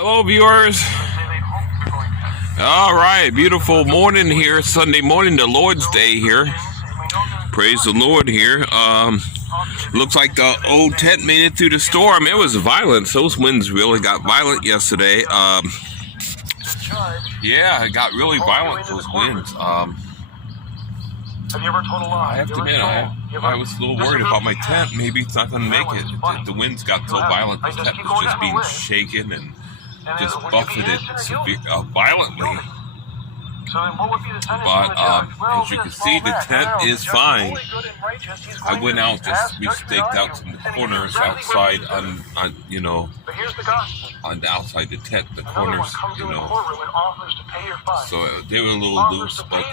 Hello, viewers. All right, beautiful morning here, Sunday morning, the Lord's Day here. Praise the Lord here. Looks like the old tent made it through the storm. It was violent. Those winds really got violent yesterday. Yeah, it got really violent, those winds. I have to admit, I was a little worried about my tent. Maybe it's not going to make it. The winds got so violent, the tent was just being shaken and just buffeted violently. But as you can see, the tent is fine. I went out, we staked out some corners outside on the outside the tent, the corners, so they were a little loose. But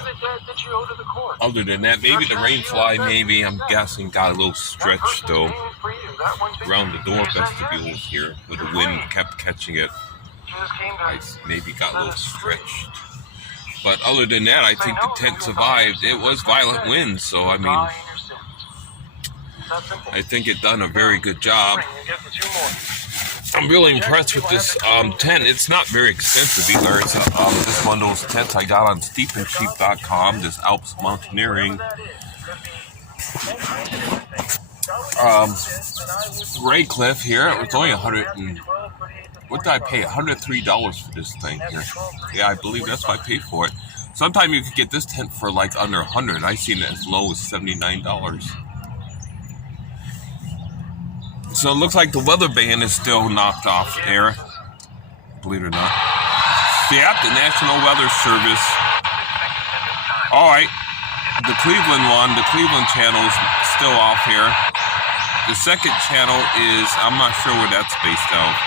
other than that, maybe the rain fly, I'm guessing, got a little stretched though around the door vestibules here, where the wind kept catching it. I maybe got a little stretched. But other than that, I think the tent survived. It was violent winds, so I mean, I think it done a very good job. I'm really impressed with this tent. It's not very expensive either. It's this one of those tents I got on steepandcheap.com, this ALPS Mountaineering Greycliff here. It was only what did I pay? $103 for this thing here. Yeah, I believe that's what I paid for it. Sometimes you could get this tent for like under $100. I've seen it as low as $79. So it looks like the weather band is still knocked off there. Believe it or not. Yeah, the National Weather Service. All right. The Cleveland one, the Cleveland channel is still off here. The second channel is, I'm not sure where that's based out.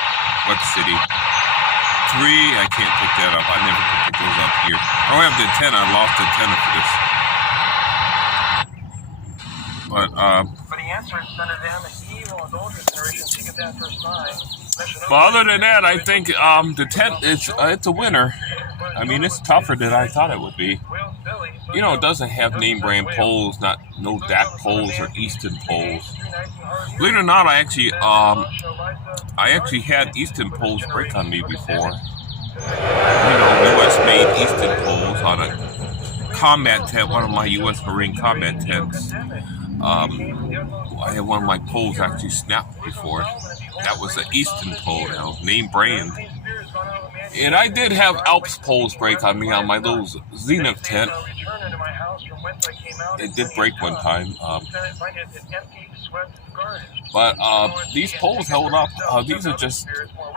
What city? 3, I can't pick that up. I never can pick those up here. I don't have the antenna. I lost the antenna for this. But other than that, I think the tent it's a winner. I mean, it's tougher than I thought it would be. You know, it doesn't have name brand poles, no DAC poles or Easton poles. Believe it or not, I actually had Easton poles break on me before. U.S. made Easton poles on a combat tent, one of my U.S. Marine combat tents. I had one of my poles actually snapped before. That was an Easton pole, name brand. And I did have ALPS poles break on me on my little Zenith tent. It did break one time. But these poles held up. These are just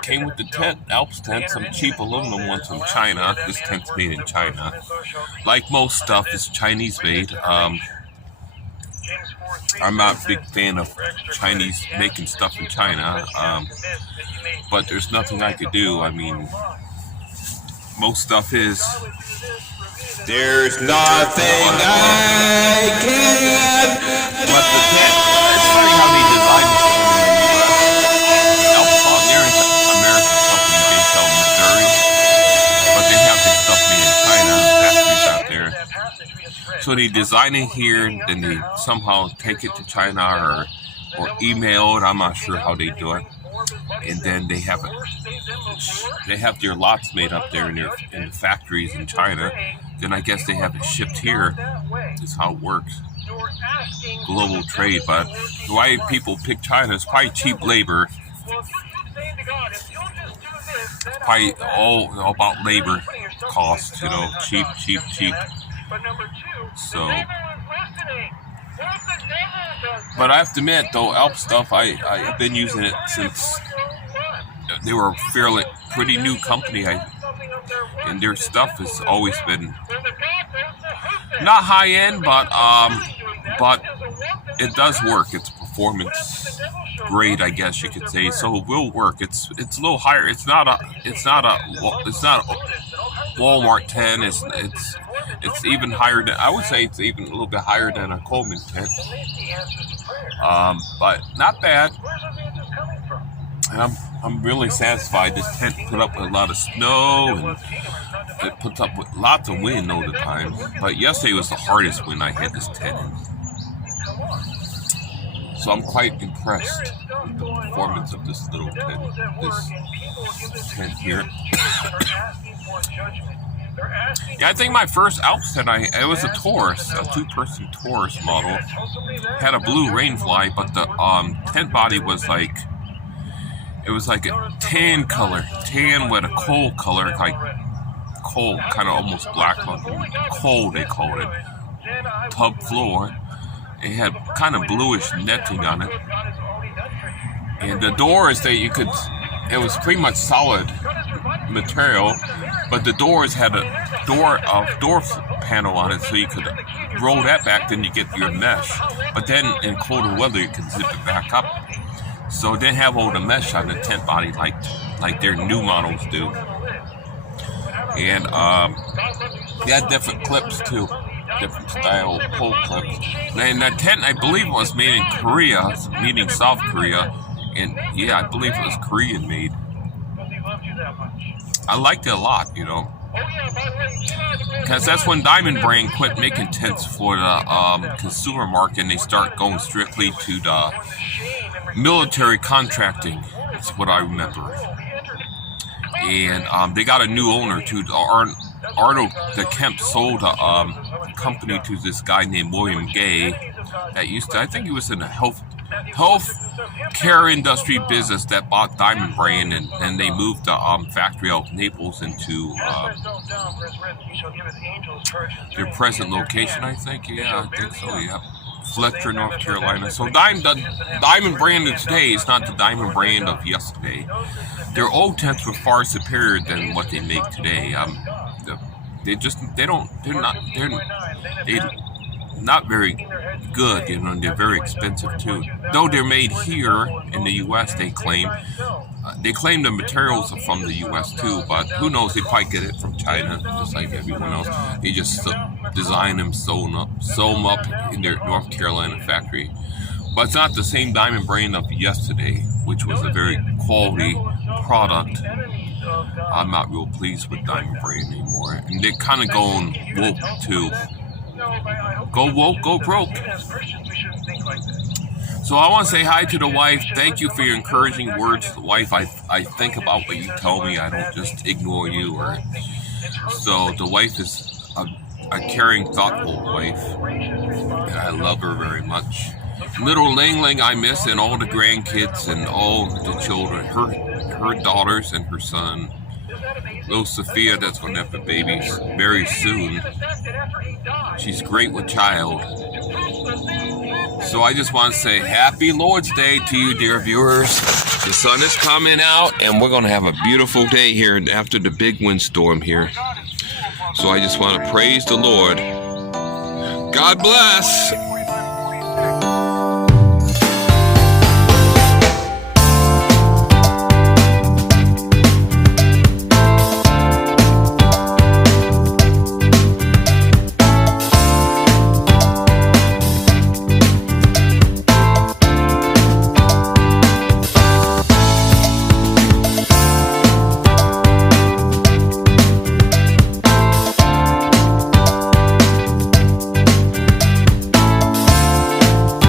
came with the tent, ALPS tent, some cheap aluminum ones from China. This tent's made in China. Like most stuff, it's Chinese made. I'm not a big fan of Chinese making stuff in China, but there's nothing I could do. I mean, most stuff is. There's nothing I can do. But the tent, it's funny how they design it. ALPS Mountaineering is an American company based out in Missouri, but they have this stuff made in China, factories out there. So they design it here, then they somehow take it to China or email it. I'm not sure how they do it. And then they have their lots made up there in the factories in China. Then I guess they have it shipped here. Is how it works. Global trade, but why people pick China is probably cheap labor. Probably all about labor costs, cheap. So, but I have to admit, though, ALPS stuff, I've been using it since they were a pretty new company. And their stuff has always been not high end, but it does work. It's performance grade, I guess you could say. So it will work. It's a little higher. It's not a Walmart 10. It's even higher than, I would say it's even a little bit higher than a Coleman tent. But not bad. And I'm really satisfied. This tent put up with a lot of snow and it puts up with lots of wind all the time. But yesterday was the hardest wind I had this tent in. So I'm quite impressed with the performance of this little tent, here. Yeah, I think my first ALPS tent, it was a Taurus, a 2-person Taurus model. Had a blue rainfly, but the tent body was like, it was like a tan color, tan with a coal color, like coal, kind of almost black looking, coal they called it. Tub floor. It had kind of bluish netting on it, and the doors it was pretty much solid material, but the doors had a door panel on it, so you could roll that back, then you get your mesh. But then in colder weather, you could zip it back up. So it didn't have all the mesh on the tent body like their new models do. And they had different clips too, different style pole clips. And that tent, I believe, was made in Korea, meaning South Korea. And yeah, I believe it was Korean made. I liked it a lot, you know, because that's when Diamond Brand quit making tents for the consumer market, and they start going strictly to the military contracting. That's what I remember. And they got a new owner too. Arnold the Kemp sold a company to this guy named William Gay that used to, I think he was in the health care industry business, that bought Diamond Brand, and then they moved the factory out of Naples into their present location, I think. Yeah, I think so, yeah. Fletcher, North Carolina. So the Diamond Brand of today is not the Diamond Brand of yesterday. Their old tents were far superior than what they make today. They're not very good, you know. They're very expensive too. Though they're made here in the U.S., they claim the materials are from the U.S. too, but who knows? They probably get it from China, just like everyone else. They just design them, sew them up in their North Carolina factory. But it's not the same Diamond Brand of yesterday, which was a very quality product. I'm not real pleased with Diamond Brand anymore, and they're kind of going woke too. Go woke, go broke. So I want to say hi to the wife. Thank you for your encouraging words to the wife. I think about what you tell me. I don't just ignore you. So the wife is a caring, thoughtful wife, and I love her very much. Little Ling Ling I miss, and all the grandkids and all the children, her daughters and her son. Little Sophia, that's going to have the babies very soon. She's great with child. So I just want to say happy Lord's Day to you, dear viewers. The sun is coming out, and we're going to have a beautiful day here after the big windstorm here. So I just want to praise the Lord. God bless.